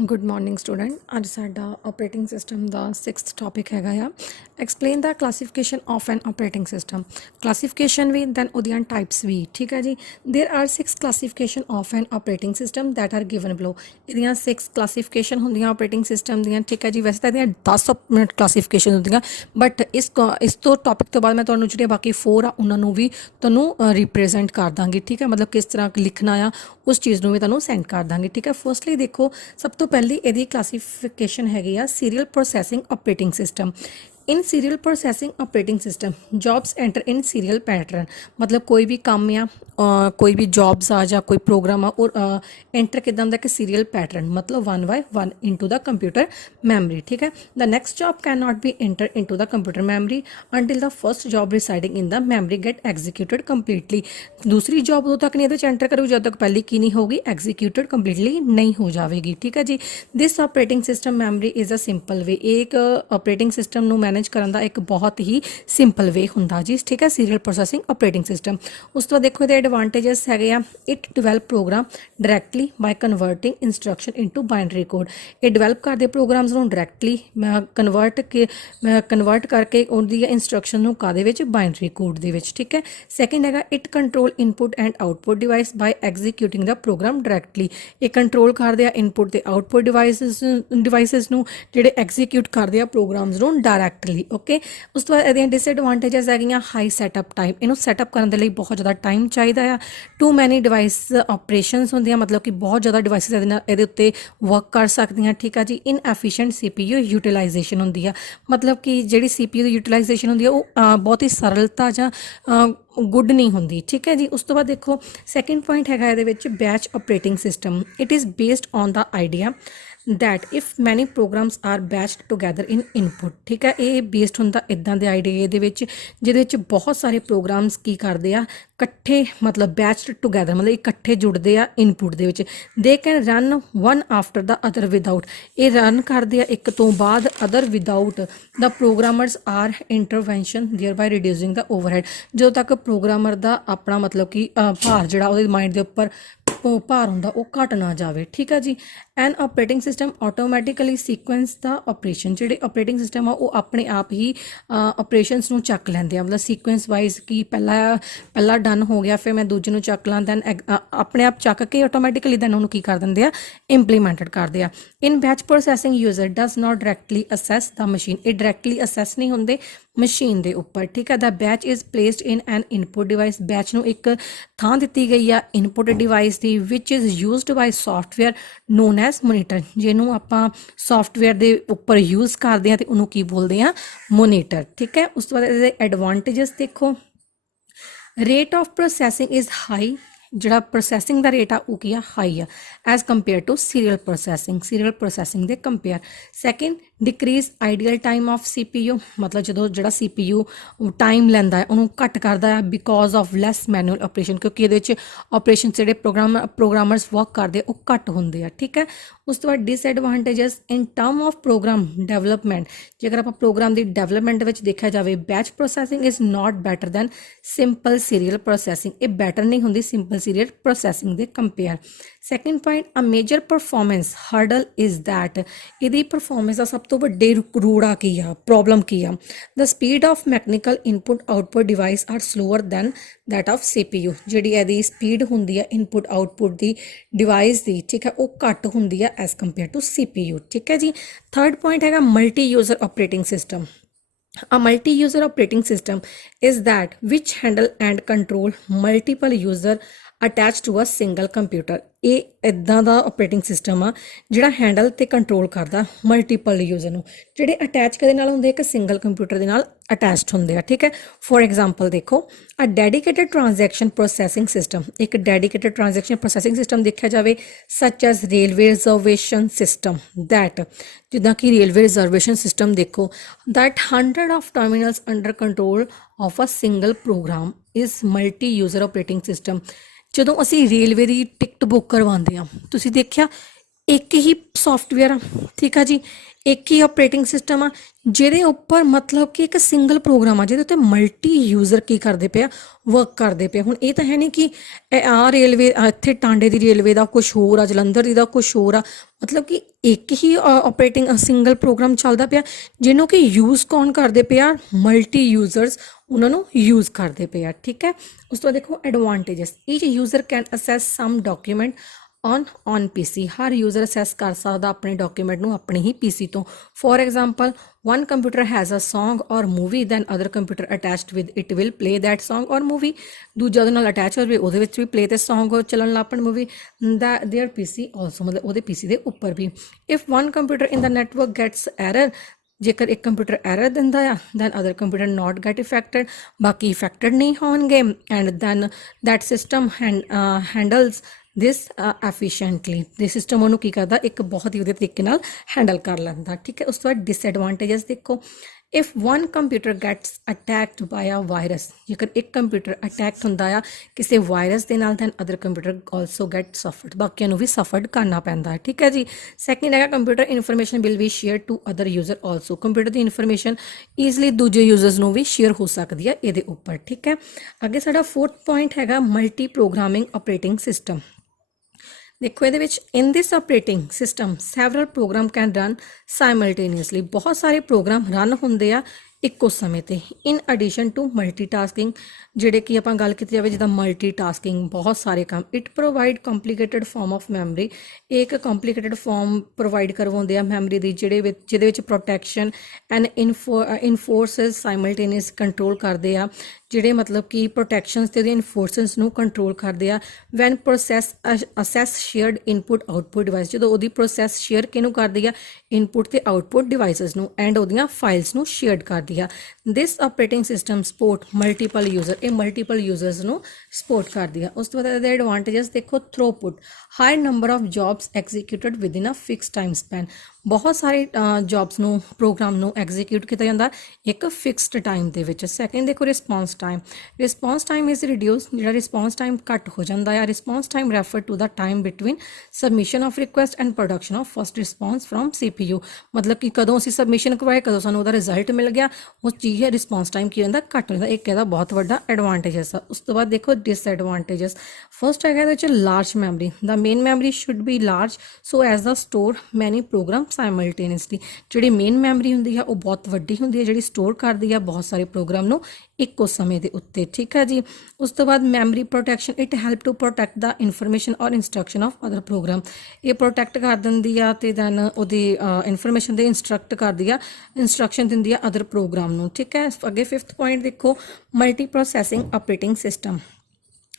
Good morning student. अज साडा operating system का 6th topic हैगा आ explain the classification of an operating system. Classification भी दैन उदियां टाइप्स भी ठीक है जी। There are 6 classification of an operating system that are given below. इहदियां 6 क्लासीफिकेशन होंदियां ऑपरेटिंग सिस्टम दियां ठीक है जी। वैसे तो इहदियां 10 क्लासीफिकेशन होंदियां बट इस तो टॉपिक तो बाद मैं तुहानूं जिहड़ियां बाकी 4 आ उन्हां नूं भी तुहानूं रिप्रेजेंट कर दांगी ठीक है। मतलब किस तरह लिखना आ उस चीज़ नूं भी तुहानूं सेंड कर दांगी ठीक है। फर्स्टली देखो सब तो पहली ਇਹਦੀ क्लासीफिकेशन हैगी आ serial processing operating system. In serial processing operating system jobs enter in serial pattern. मतलब कोई भी काम या कोई भी जॉब्स आ या कोई प्रोग्राम आ और एंटर किदा होंदा कि सीरियल पैटर्न मतलब 1 by 1 into the computer memory ठीक है। The next job can not be enter into the computer memory until the first job residing in the memory get executed completely. दूसरी job उदों तक नहीं ये एंटर करोगी जब तक पहली की नहीं होगी एग्जीक्यूटेड कंप्लीटली नहीं हो जाएगी ठीक है जी। This operating system memory is a simple way. एक ऑपरेटिंग सिस्टम ਨੂੰ मैनेज ਕਰਨ ਦਾ ਇੱਕ ਬਹੁਤ ਹੀ ਸਿੰਪਲ ਵੇ ਹੁੰਦਾ ਜੀ ਠੀਕ ਹੈ। ਸੀਰੀਅਲ ਪ੍ਰੋਸੈਸਿੰਗ ਆਪਰੇਟਿੰਗ ਸਿਸਟਮ ਉਸ ਤੋਂ ਦੇਖੋ ਇਹਦੇ ਐਡਵਾਂਟੇजेस ਹੈਗੇ ਆ। It develop program directly by converting instruction into binary code. ਇਹ ਡਿਵੈਲਪ ਕਰਦੇ ਪ੍ਰੋਗਰਾਮਸ ਨੂੰ ਡਾਇਰੈਕਟਲੀ ਕਨਵਰਟ ਕਰਕੇ ਉਹਦੀ ਇਨਸਟਰਕਸ਼ਨ ਨੂੰ ਕਾਦੇ ਵਿੱਚ ਬਾਈਨਰੀ ਕੋਡ ਦੇ ਵਿੱਚ ਠੀਕ ਹੈ। ਸੈਕਿੰਡ ਹੈਗਾ it control input and output device by executing the program directly. ਇਹ ਕੰਟਰੋਲ ਕਰਦੇ ਆ ਇਨਪੁਟ ਤੇ ਆਊਟਪੁੱਟ ਡਿਵਾਈਸਿਸ ਨੂੰ ਜਿਹੜੇ ਐਗਜ਼ੀਕਿਊਟ ਕਰਦੇ ਆ ਪ੍ਰੋਗਰਾਮਸ ਨੂੰ ਡਾਇਰੈਕਟਲੀ ਓਕੇ। ਉਸ ਤੋਂ ਬਾਅਦ ਇਹਦੀਆਂ ਡਿਸਐਡਵਾਂਟੇजेस ਹੈਗੀਆਂ ਹਾਈ ਸੈਟਅਪ ਟਾਈਮ। ਇਹਨੂੰ ਸੈਟਅਪ ਕਰਨ ਦੇ ਲਈ ਬਹੁਤ ਜ਼ਿਆਦਾ ਟਾਈਮ ਚਾਹੀਦਾ ਆ। ਟੂ ਮੈਨੀ ਡਿਵਾਈਸ ਆਪਰੇਸ਼ਨਸ ਹੁੰਦੀਆਂ ਮਤਲਬ ਕਿ ਬਹੁਤ ਜ਼ਿਆਦਾ ਡਿਵਾਈਸਿਸ ਇਹਦੇ ਉੱਤੇ ਵਰਕ ਕਰ ਸਕਦੀਆਂ ਠੀਕ ਆ ਜੀ। ਇਨਐਫੀਸ਼ੀਐਂਟ CPU ਯੂਟੀਲਾਈਜੇਸ਼ਨ ਹੁੰਦੀ ਆ ਮਤਲਬ ਕਿ ਜਿਹੜੀ CPU ਦੀ ਯੂਟੀਲਾਈਜੇਸ਼ਨ ਹੁੰਦੀ ਆ ਉਹ ਬਹੁਤ ਹੀ ਸਰਲਤਾ ਜਾਂ ਗੁੱਡ ਨਹੀਂ ਹੁੰਦੀ ਠੀਕ ਹੈ ਜੀ। ਉਸ ਤੋਂ ਬਾਅਦ ਦੇਖੋ ਸੈਕਿੰਡ ਪੁਆਇੰਟ ਹੈਗਾ ਇਹਦੇ ਵਿੱਚ batch operating system. It is based on the idea that if many programs are batched together in input ਠੀਕ ਹੈ। ਇਹ ਬੇਸਡ ਹੁੰਦਾ ਇੱਦਾਂ ਦੇ ਆਈਡੀਆ ਦੇ ਵਿੱਚ ਜਿਹਦੇ ਵਿੱਚ ਬਹੁਤ ਸਾਰੇ ਪ੍ਰੋਗਰਾਮਸ ਕੀ ਕਰਦੇ ਆ ਇਕੱਠੇ ਮਤਲਬ ਬੈਚਡ ਟੂਗੈਦਰ ਮਤਲਬ ਇਕੱਠੇ ਜੁੜਦੇ ਆ ਇਨਪੁਟ ਦੇ ਵਿੱਚ। They can run one after the other without. ਇਹ ਰਨ ਕਰਦੇ ਆ ਇੱਕ ਤੋਂ ਬਾਅਦ other without the programmers or intervention thereby reducing the overhead. ਜਦੋਂ ਤੱਕ ਪ੍ਰੋਗਰਾਮਰ ਦਾ ਆਪਣਾ ਮਤਲਬ ਕਿ ਭਾਰ ਜਿਹੜਾ ਉਹਦੇ ਮਾਈਂਡ ਦੇ ਉੱਪਰ ਭਾਰ ਹੁੰਦਾ ਉਹ ਘਟ ਨਾ ਜਾਵੇ ਠੀਕ ਹੈ ਜੀ। ਐਨ ਆਪਰੇਟਿੰਗ ਸਿਸਟਮ ਆਟੋਮੈਟਿਕਲੀ ਸੀਕੁਐਂਸ ਦਾ ਆਪਰੇਸ਼ਨ। ਜਿਹੜੇ ਆਪਰੇਟਿੰਗ ਸਿਸਟਮ ਆ ਉਹ ਆਪਣੇ ਆਪ ਹੀ ਆਪਰੇਸ਼ਨਸ ਨੂੰ ਚੱਕ ਲੈਂਦੇ ਆ ਮਤਲਬ ਸੀਕੁਐਂਸ ਵਾਈਜ਼ ਕਿ ਪਹਿਲਾ ਡਨ ਹੋ ਗਿਆ ਫਿਰ ਮੈਂ ਦੂਜੇ ਨੂੰ ਚੱਕ ਲਾਂ ਦੈਨ ਆਪਣੇ ਆਪ ਚੱਕ ਕੇ ਆਟੋਮੈਟਿਕਲੀ ਦੈਨ ਉਹਨੂੰ ਕੀ ਕਰ ਦਿੰਦੇ ਆ ਇੰਪਲੀਮੈਂਟਡ ਕਰਦੇ ਆ। In batch processing user does not directly access the machine. ਇਹ ਡਾਇਰੈਕਟਲੀ ਅਸੈਸ ਨਹੀਂ ਹੁੰਦੇ ਮਸ਼ੀਨ ਦੇ ਉੱਪਰ ਠੀਕ ਹੈ। The batch is placed in an input device. Batch ਨੂੰ ਇੱਕ ਥਾਂ ਦਿੱਤੀ ਗਈ ਆ ਇਨਪੁਟ ਡਿਵਾਈਸ ਦੀ ਵਿਚ is used by software known as monitor. ਜਿਹਨੂੰ ਆਪਾਂ ਸੌਫਟਵੇਅਰ ਦੇ ਉੱਪਰ ਯੂਜ਼ ਕਰਦੇ ਹਾਂ ਤੇ ਉਹਨੂੰ ਕੀ ਬੋਲਦੇ ਆ ਮੋਨੀਟਰ ਠੀਕ ਹੈ। ਉਸ ਤੋਂ ਬਾਅਦ ਇਹਦੇ ਐਡਵਾਂਟੇजेस ਦੇਖੋ rate of processing is high. ਜਿਹੜਾ ਪ੍ਰੋਸੈਸਿੰਗ ਦਾ ਰੇਟ ਆ ਉਹ ਕੀ ਆ ਹਾਈ ਆ as compare to serial processing ਦੇ compare. Second decreases ideal time of CPU ਮਤਲਬ ਜਦੋਂ ਜਿਹੜਾ CPU ਟਾਈਮ ਲੈਂਦਾ ਹੈ ਉਹਨੂੰ ਘੱਟ ਕਰਦਾ ਹੈ because of less manual operation ਕਿਉਂਕਿ ਇਹਦੇ ਵਿੱਚ ਆਪਰੇਸ਼ਨ ਜਿਹੜੇ ਪ੍ਰੋਗਰਾਮਰਸ ਵਰਕ ਕਰਦੇ ਉਹ ਘੱਟ ਹੁੰਦੇ ਆ ਠੀਕ ਹੈ। ਉਸ ਤੋਂ ਬਾਅਦ disadvantages in term of program development. ਜੇਕਰ ਆਪਾਂ ਪ੍ਰੋਗਰਾਮ ਦੀ ਡਿਵੈਲਪਮੈਂਟ ਵਿੱਚ ਦੇਖਿਆ ਜਾਵੇ batch processing is not better than simple serial processing. ਇਹ ਬੈਟਰ ਨਹੀਂ ਹੁੰਦੀ ਸਿੰਪਲ ਸੀਰੀਅਲ ਪ੍ਰੋਸੈਸਿੰਗ ਦੇ compare. Second point a major performance hurdle is that. ਇਹਦੀ ਪਰਫਾਰਮੈਂਸ ਦਾ ਸਭ ਤੋਂ ਵੱਡੇ ਰੂੜਾ ਕੀ ਆ ਪ੍ਰੋਬਲਮ ਕੀ ਆ। The speed of mechanical input output device are slower than that of CPU। ਜਿਹੜੀ ਇਹਦੀ ਸਪੀਡ ਹੁੰਦੀ ਆ ਇਨਪੁਟ ਆਊਟਪੁੱਟ ਦੀ ਡਿਵਾਈਸ ਦੀ ਠੀਕ ਹੈ ਉਹ ਘੱਟ ਹੁੰਦੀ ਆ ਐਜ਼ ਕੰਪੇਅਰ ਟੂ CPU ਠੀਕ ਹੈ ਜੀ। ਥਰਡ ਪੁਆਇੰਟ ਹੈਗਾ multi user operating system. A multi-user operating system is that which handle and control multiple user attached to a single computer। ਇਹ ਇੱਦਾਂ ਦਾ ਆਪਰੇਟਿੰਗ ਸਿਸਟਮ ਆ ਜਿਹੜਾ ਹੈਂਡਲ ਤੇ ਕੰਟਰੋਲ ਕਰਦਾ ਮਲਟੀਪਲ ਯੂਜ਼ਰ ਨੂੰ ਜਿਹੜੇ ਅਟੈਚ ਕਦੇ ਨਾਲ ਹੁੰਦੇ ਇੱਕ ਸਿੰਗਲ ਕੰਪਿਊਟਰ ਦੇ ਨਾਲ ਅਟੈਚਡ ਹੁੰਦੇ ਆ ਠੀਕ ਹੈ। ਫੋਰ ਐਗਜ਼ਾਮਪਲ ਦੇਖੋ a dedicated transaction processing system. ਇੱਕ ਡੈਡੀਕੇਟਡ ਟ੍ਰਾਂਜੈਕਸ਼ਨ ਪ੍ਰੋਸੈਸਿੰਗ ਸਿਸਟਮ ਦੇਖਿਆ ਜਾਵੇ such as railway reservation system that ਜਿੱਦਾਂ ਕਿ ਰੇਲਵੇ ਰਿਜ਼ਰਵੇਸ਼ਨ ਸਿਸਟਮ ਦੇਖੋ that 100 of terminals under control of a single program is multi user operating system. ਜਦੋਂ ਅਸੀਂ railway ਦੀ ticket book ਕਰਵਾਉਂਦੇ ਹਾਂ ਤੁਸੀਂ ਦੇਖਿਆ ਇੱਕ ਹੀ ਸੌਫਟਵੇਅਰ ਆ, ਠੀਕ ਆ ਜੀ, ਇੱਕ ਹੀ ਆਪਰੇਟਿੰਗ ਸਿਸਟਮ ਆ ਜਿਹਦੇ ਉੱਪਰ ਮਤਲਬ ਕਿ ਇੱਕ ਸਿੰਗਲ ਪ੍ਰੋਗਰਾਮ ਆ ਜਿਹਦੇ ਉੱਤੇ ਮਲਟੀ ਯੂਜ਼ਰ ਕੀ ਕਰਦੇ ਪਏ ਆ, ਵਰਕ ਕਰਦੇ ਪਏ। ਹੁਣ ਇਹ ਤਾਂ ਹੈ ਨਹੀਂ ਕਿ ਆ ਰੇਲਵੇ ਇੱਥੇ ਟਾਂਡੇ ਦੀ ਰੇਲਵੇ ਦਾ ਕੁਛ ਹੋਰ ਆ, ਜਲੰਧਰ ਦੀ ਦਾ ਕੁਛ ਹੋਰ ਆ, ਮਤਲਬ ਕਿ ਇੱਕ ਹੀ ਆਪਰੇਟਿੰਗ ਸਿੰਗਲ ਪ੍ਰੋਗਰਾਮ ਚੱਲਦਾ ਪਿਆ ਜਿਹਨੂੰ ਕਿ ਯੂਜ਼ ਕੌਣ ਕਰਦੇ ਪਏ ਆ, ਮਲਟੀ ਯੂਜ਼ਰਸ ਉਹਨਾਂ ਨੂੰ ਯੂਜ਼ ਕਰਦੇ ਪਏ ਆ, ਠੀਕ ਹੈ। ਉਸ ਤੋਂ ਬਾਅਦ ਦੇਖੋ advantages, each user can access some document on PC, ਹਰ ਯੂਜ਼ਰ ਅਸੈਸ ਕਰ ਸਕਦਾ ਆਪਣੇ ਡਾਕੂਮੈਂਟ ਨੂੰ ਆਪਣੀ ਹੀ PC ਤੋਂ। For example, one computer has a song or movie, then other computer attached with it will play that song or movie, ਦੂਜਾ ਉਹਦੇ ਨਾਲ ਅਟੈਚ ਹੋਵੇ ਉਹਦੇ ਵਿੱਚ ਵੀ play ਤੇ song ਚੱਲਣ ਲੱਗ ਪੈਣ ਮੂਵੀ, their PC also, ਮਤਲਬ ਉਹਦੇ PC ਦੇ ਉੱਪਰ ਵੀ। if one computer in the network gets error, ਜੇਕਰ ਇੱਕ ਕੰਪਿਊਟਰ ਐਰਰ ਦਿੰਦਾ ਆ then other computer not get affected, ਬਾਕੀ ਇਫੈਕਟਡ ਨਹੀਂ ਹੋਣਗੇ, and then that system handles this efficiently, ਦੇ ਸਿਸਟਮ ਉਹਨੂੰ ਕੀ ਕਰਦਾ, ਇੱਕ ਬਹੁਤ ਹੀ ਵਧੀਆ ਤਰੀਕੇ ਨਾਲ ਹੈਂਡਲ ਕਰ ਲੈਂਦਾ, ਠੀਕ ਹੈ। ਉਸ ਤੋਂ ਬਾਅਦ ਡਿਸਐਡਵਾਂਟੇਜਸ ਦੇਖੋ, if one computer gets attacked by a virus, ਜੇਕਰ ਇੱਕ ਕੰਪਿਊਟਰ ਅਟੈਕ ਹੁੰਦਾ ਆ ਕਿਸੇ ਵਾਇਰਸ ਦੇ ਨਾਲ then other computer also get suffered, ਬਾਕੀਆਂ ਨੂੰ ਵੀ ਸਫਰਡ ਕਰਨਾ ਪੈਂਦਾ ਹੈ, ਠੀਕ ਹੈ ਜੀ। ਸੈਕਿੰਡ ਹੈਗਾ computer information will we share to other user also, computer ਦੀ ਇਨਫੋਰਮੇਸ਼ਨ ਈਜ਼ਲੀ ਦੂਜੇ ਯੂਜ਼ਰਸ ਨੂੰ ਵੀ ਸ਼ੇਅਰ ਹੋ ਸਕਦੀ ਹੈ ਇਹਦੇ ਉੱਪਰ, ਠੀਕ ਹੈ। ਅੱਗੇ ਸਾਡਾ ਫੋਰਥ ਪੁਆਇੰਟ ਹੈਗਾ ਮਲਟੀ ਪ੍ਰੋਗਰਾਮਿੰਗ ਆਪਰੇਟਿੰਗ ਸਿਸਟਮ। ਦੇਖੋ ਇਹਦੇ ਵਿੱਚ in this operating system several program can run simultaneously, ਬਹੁਤ ਸਾਰੇ ਪ੍ਰੋਗਰਾਮ ਰਨ ਹੁੰਦੇ ਆ ਇੱਕੋ ਸਮੇਂ ਤੇ। ਇਨ ਐਡੀਸ਼ਨ ਟੂ ਮਲਟੀਟਾਸਕਿੰਗ, ਜਿਹੜੇ ਕਿ ਆਪਾਂ ਗੱਲ ਕੀਤੀ ਜਾਵੇ ਜਿੱਦਾਂ ਮਲਟੀਟਾਸਕਿੰਗ ਬਹੁਤ ਸਾਰੇ ਕੰਮ। It provide complicated farm of memory, ਇੱਕ ਕੰਪਲੀਕੇਟਡ ਫਾਰਮ ਪ੍ਰੋਵਾਈਡ ਕਰਵਾਉਂਦੇ ਆ ਮੈਮਰੀ ਦੀ ਜਿਹਦੇ ਵਿੱਚ ਪ੍ਰੋਟੈਕਸ਼ਨ ਐਂਡ ਇਨਫੋਰਸਸ ਸਾਈਮਲਟੇਨੀਅਸ ਕੰਟਰੋਲ ਕਰਦੇ ਆ, ਜਿਹੜੇ ਮਤਲਬ ਕਿ ਪ੍ਰੋਟੈਕਸ਼ਨਸ ਤੇ ਉਹਦੇ ਇਨਫੋਰਸੈਂਸ ਨੂੰ ਕੰਟਰੋਲ ਕਰਦੇ ਆ। When process access shared input output device, ਜਦੋਂ ਉਹਦੀ ਪ੍ਰੋਸੈਸ ਸ਼ੇਅਰ ਕਿਹਨੂੰ ਕਰਦੀ ਆ, ਇਨਪੁੱਟ ਤੇ ਆਊਟਪੁੱਟ ਡਿਵਾਈਸਸ ਨੂੰ, ਐਂਡ ਉਹਦੀਆਂ ਫਾਈਲਸ ਨੂੰ ਸ਼ੇਅਰਡ ਕਰਦੀ ਆ। This operating system support multiple user, ਇਹ ਮਲਟੀਪਲ ਯੂਜ਼ਰਸ ਨੂੰ ਸਪੋਰਟ ਕਰਦੀ ਆ। ਉਸ ਤੋਂ ਬਾਅਦ ਇਹਦੇ ਐਡਵਾਂਟੇਜਸ ਦੇਖੋ, throughput, high number of jobs executed within a fix time span, ਬਹੁਤ ਸਾਰੇ ਜੌਬਸ ਨੂੰ ਪ੍ਰੋਗਰਾਮ ਨੂੰ ਐਗਜ਼ੀਕਿਊਟ ਕੀਤਾ ਜਾਂਦਾ ਇੱਕ ਫਿਕਸਡ ਟਾਈਮ ਦੇ ਵਿੱਚ। ਸੈਕਿੰਡ ਦੇਖੋ response time, response time is reduce, ਜਿਹੜਾ ਰਿਸਪੌਂਸ ਟਾਈਮ ਘੱਟ ਹੋ ਜਾਂਦਾ ਆ। Response time refer to the time between submission of request and production of first response from CPU, ਮਤਲਬ ਕਿ ਕਦੋਂ ਅਸੀਂ ਸਬਮਿਸ਼ਨ ਕਰਵਾਏ, ਕਦੋਂ ਸਾਨੂੰ ਉਹਦਾ ਰਿਜ਼ਲਟ ਮਿਲ ਗਿਆ, ਉਸ ਚੀਜ਼ ਹੈ ਰਿਸਪੌਂਸ ਟਾਈਮ ਕੀ ਹੁੰਦਾ, ਘੱਟ ਹੋ ਜਾਂਦਾ। ਇੱਕ ਇਹਦਾ ਬਹੁਤ ਵੱਡਾ ਐਡਵਾਂਟੇਜਸ ਆ। ਉਸ ਤੋਂ ਬਾਅਦ ਦੇਖੋ ਡਿਸਐਡਵਾਂਟੇਜਸ, ਫਸਟ ਹੈਗਾ ਇਹਦੇ ਵਿੱਚ large memory, the main memory should be large so as the store ਮੈਨੀ ਪ੍ਰੋਗਰਾਮ ਸਾਈਮਲਟੇਨੀਅਸਲੀ, ਜਿਹੜੀ ਮੇਨ ਮੈਮਰੀ ਹੁੰਦੀ ਆ ਉਹ ਬਹੁਤ ਵੱਡੀ ਹੁੰਦੀ ਹੈ ਜਿਹੜੀ ਸਟੋਰ ਕਰਦੀ ਆ ਬਹੁਤ ਸਾਰੇ ਪ੍ਰੋਗਰਾਮ ਨੂੰ ਇੱਕੋ ਸਮੇਂ ਦੇ ਉੱਤੇ, ਠੀਕ ਹੈ ਜੀ। ਉਸ ਤੋਂ ਬਾਅਦ memory protection, it help to protect the information or instruction of other program, ਇਹ ਪ੍ਰੋਟੈਕਟ ਕਰ ਦਿੰਦੀ ਆ ਤੇ ਦੈਨ ਉਹਦੀ ਇਨਫੋਰਮੇਸ਼ਨ ਦੇ ਇੰਸਟਰਕਟ ਕਰਦੀ ਆ, ਇੰਸਟਰਕਸ਼ਨ ਦਿੰਦੀ ਆ ਅਦਰ ਪ੍ਰੋਗਰਾਮ ਨੂੰ, ਠੀਕ ਹੈ। ਅੱਗੇ ਫਿਫਥ ਪੁਆਇੰਟ ਦੇਖੋ multi processing operating system,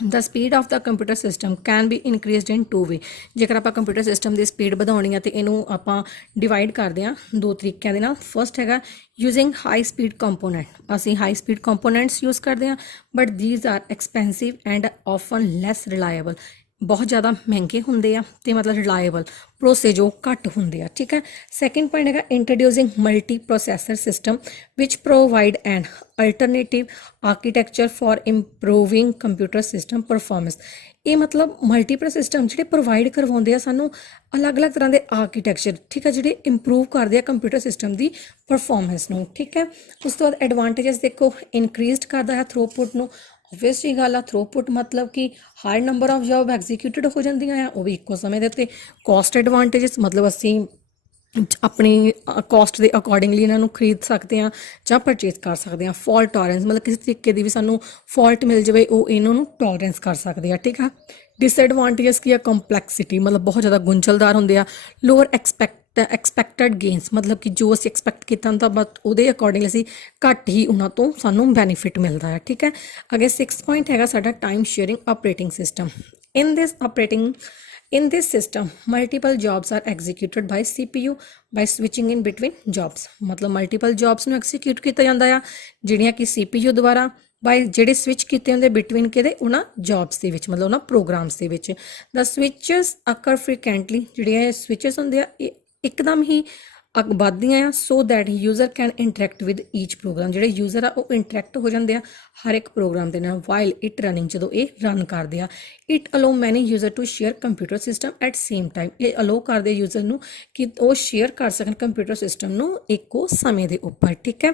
the speed of the computer system can be increased in two way, ਜੇਕਰ ਆਪਾਂ ਕੰਪਿਊਟਰ ਸਿਸਟਮ ਦੀ ਸਪੀਡ ਵਧਾਉਣੀ ਆ ਤੇ ਇਹਨੂੰ ਆਪਾਂ ਡਿਵਾਈਡ ਕਰਦੇ ਆ ਦੋ ਤਰੀਕਿਆਂ ਦੇ ਨਾਲ। ਫਰਸਟ ਹੈਗਾ ਯੂਜ਼ਿੰਗ ਹਾਈ ਸਪੀਡ ਕੰਪੋਨੈਂਟ, ਅਸੀਂ ਹਾਈ ਸਪੀਡ ਕੰਪੋਨੈਂਟਸ ਯੂਜ਼ ਕਰਦੇ ਆ but these are expensive and often less reliable, ਬਹੁਤ ਜ਼ਿਆਦਾ ਮਹਿੰਗੇ ਹੁੰਦੇ ਆ ਤੇ ਮਤਲਬ ਰਿਲਾਇਬਲ ਪ੍ਰੋਸੈਸ ਜੋ ਘੱਟ ਹੁੰਦੇ ਆ, ਠੀਕ ਹੈ। ਸੈਕਿੰਡ ਪੁਆਇੰਟ ਹੈਗਾ introducing multi processor system which provide an alternative architecture for improving computer system performance, ਇਹ ਮਤਲਬ ਮਲਟੀਪਲ ਸਿਸਟਮ ਜਿਹੜੇ ਪ੍ਰੋਵਾਈਡ ਕਰਵਾਉਂਦੇ ਆ ਸਾਨੂੰ ਅਲੱਗ-ਅਲੱਗ ਤਰ੍ਹਾਂ ਦੇ ਆਰਕੀਟੈਕਚਰ, ਠੀਕ ਹੈ, ਜਿਹੜੇ ਇੰਪਰੂਵ ਕਰਦੇ ਆ ਕੰਪਿਊਟਰ ਸਿਸਟਮ ਦੀ ਪਰਫਾਰਮੈਂਸ ਨੂੰ, ਠੀਕ ਹੈ। ਉਸ ਤੋਂ ਬਾਅਦ ਐਡਵਾਂਟੇਜਸ ਦੇਖੋ, ਇਨਕਰੀਜ਼ਡ ਕਰਦਾ ਹੈ ਥਰੂਪੁੱਟ ਨੂੰ, ਓਬਵੀਅਸ ਜੀ ਗੱਲ ਆ, ਥਰੂਪੁੱਟ ਮਤਲਬ ਕਿ high number of job executed ਹੋ ਜਾਂਦੀਆਂ ਆ ਉਹ ਵੀ ਇੱਕੋ ਸਮੇਂ ਦੇ ਉੱਤੇ। ਕੋਸਟ ਐਡਵਾਂਟੇਜਸ ਮਤਲਬ ਅਸੀਂ ਆਪਣੀ ਕੋਸਟ ਦੇ ਅਕੋਰਡਿੰਗਲੀ ਇਹਨਾਂ ਨੂੰ ਖਰੀਦ ਸਕਦੇ ਹਾਂ ਜਾਂ ਪਰਚੇਜ਼ ਕਰ ਸਕਦੇ ਹਾਂ। ਫਾਲਟ ਟੋਲਰੈਂਸ ਮਤਲਬ ਕਿਸੇ ਤਰੀਕੇ ਦੀ ਵੀ ਸਾਨੂੰ ਫਾਲਟ ਮਿਲ ਜਾਵੇ ਉਹ ਇਹਨਾਂ ਨੂੰ ਟੋਲਰੈਂਸ ਕਰ ਸਕਦੇ ਆ, ਠੀਕ ਆ। ਡਿਸਐਡਵਾਂਟੇਜਸ ਕੀ ਆ, ਕੰਪਲੈਕਸਿਟੀ ਮਤਲਬ ਬਹੁਤ ਜ਼ਿਆਦਾ ਗੁੰਝਲਦਾਰ ਹੁੰਦੇ ਆ। ਲੋਅਰ ਐਕਸਪੈਕਟਡ ਗੇਨਸ ਮਤਲਬ ਕਿ ਜੋ ਅਸੀਂ ਐਕਸਪੈਕਟ ਕੀਤਾ ਹੁੰਦਾ ਬਟ ਉਹਦੇ ਅਕੋਰਡਿੰਗ ਅਸੀਂ ਘੱਟ ਹੀ ਉਹਨਾਂ ਤੋਂ ਸਾਨੂੰ ਬੈਨੀਫਿਟ ਮਿਲਦਾ ਹੈ, ਠੀਕ ਹੈ। ਅੱਗੇ 6th ਪੁਆਇੰਟ ਹੈਗਾ ਸਾਡਾ time sharing operating system. In this system, multiple jobs are executed by CPU by switching in between jobs, ਮਤਲਬ multiple jobs ਨੂੰ execute ਕੀਤਾ ਜਾਂਦਾ ਆ ਜਿਹੜੀਆਂ ਕਿ CPU ਦੁਆਰਾ ਬਾਈ ਜਿਹੜੇ ਸਵਿਚ ਕੀਤੇ ਹੁੰਦੇ ਬਿਟਵੀਨ ਕਿਹਦੇ ਉਹਨਾਂ ਜੌਬਸ ਦੇ ਵਿੱਚ ਮਤਲਬ ਉਹਨਾਂ ਪ੍ਰੋਗਰਾਮਸ ਦੇ ਵਿੱਚ। ਦ ਸਵਿਚਸ ਅਕਰ ਫ੍ਰੀਕੈਂਟਲੀ, ਜਿਹੜੀਆਂ ਸਵਿਚਸ ਹੁੰਦੇ ਆ ਇਹ ਇੱਕਦਮ ਹੀ ਵੱਧਦੀਆਂ ਆ so that user can interact with each program. ਜਿਹੜੇ ਯੂਜ਼ਰ ਆ ਉਹ ਇੰਟਰੈਕਟ ਹੋ ਜਾਂਦੇ ਆ ਹਰ ਇੱਕ ਪ੍ਰੋਗਰਾਮ ਦੇ ਨਾਲ ਵਾਈਲ ਇਟ ਰਨਿੰਗ, ਜਦੋਂ ਇਹ ਰਨ ਕਰਦੇ ਆ। It allow many user to share computer system at same time. ਇਹ ਅਲੋ ਕਰਦੇ ਯੂਜ਼ਰ ਨੂੰ ਕਿ ਉਹ ਸ਼ੇਅਰ ਕਰ ਸਕਣ ਕੰਪਿਊਟਰ ਸਿਸਟਮ ਨੂੰ ਇੱਕੋ ਸਮੇਂ ਦੇ ਉੱਪਰ, ਠੀਕ ਹੈ।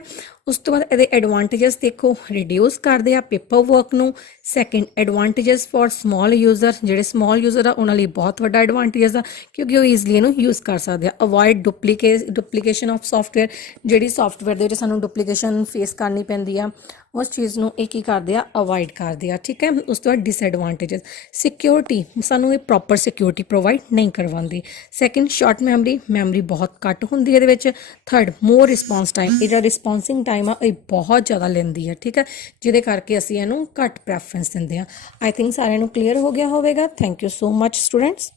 ਉਸ ਤੋਂ ਬਾਅਦ ਇਹਦੇ ਐਡਵਾਂਟੇਜਸ ਦੇਖੋ, ਰਿਡਿਊਸ ਕਰਦੇ ਆ ਪੇਪਰ ਵਰਕ ਨੂੰ। Second, advantages for small user, ਜਿਹੜੇ ਸਮਾਲ ਯੂਜ਼ਰ ਆ ਉਹਨਾਂ ਲਈ ਬਹੁਤ ਵੱਡਾ ਐਡਵਾਂਟੇਜਸ ਆ ਕਿਉਂਕਿ ਉਹ ਈਜ਼ਲੀ ਇਹਨੂੰ ਯੂਜ਼ ਕਰ ਸਕਦੇ ਆ। ਅਵੋਇਡ ਡੁਪਲੀਕੇਸ਼ਨ ਆਫ ਸੌਫਟਵੇਅਰ, ਜਿਹੜੀ ਸੌਫਟਵੇਅਰ ਦੇ ਵਿੱਚ ਸਾਨੂੰ ਡੁਪਲੀਕੇਸ਼ਨ ਫੇਸ ਕਰਨੀ ਪੈਂਦੀ ਆ ਉਸ ਚੀਜ਼ ਨੂੰ ਇਹ ਕੀ ਕਰਦੇ ਆ, ਅਵੋਇਡ ਕਰਦੇ ਆ, ਠੀਕ ਹੈ। ਉਸ ਤੋਂ ਬਾਅਦ ਡਿਸਐਡਵਾਂਟੇਜਸ, ਸਿਕਿਉਰਿਟੀ, ਸਾਨੂੰ ਇਹ ਪ੍ਰੋਪਰ ਸਿਕਿਉਰਿਟੀ ਪ੍ਰੋਵਾਈਡ ਨਹੀਂ ਕਰਵਾਉਂਦੀ। ਸੈਕਿੰਡ, ਸ਼ਾਰਟ ਮੈਮਰੀ ਬਹੁਤ ਘੱਟ ਹੁੰਦੀ ਹੈ ਇਹਦੇ ਵਿੱਚ। ਥਰਡ, ਮੋਰ ਰਿਸਪੌਂਸ ਟਾਈਮ, ਇਹਦਾ ਰਿਸਪੌਂਸਿੰਗ ਟਾਈਮ ਆ ਇਹ ਬਹੁਤ ਜ਼ਿਆਦਾ ਲੈਂਦੀ ਹੈ, ਠੀਕ ਹੈ, ਜਿਹਦੇ ਕਰਕੇ ਅਸੀਂ ਇਹਨੂੰ ਘੱਟ ਪ੍ਰੈਫਰੈਂਸ ਦਿੰਦੇ ਹਾਂ। ਆਈ ਥਿੰਕ ਸਾਰਿਆਂ ਨੂੰ ਕਲੀਅਰ ਹੋ ਗਿਆ ਹੋਵੇਗਾ। Thank you so much students.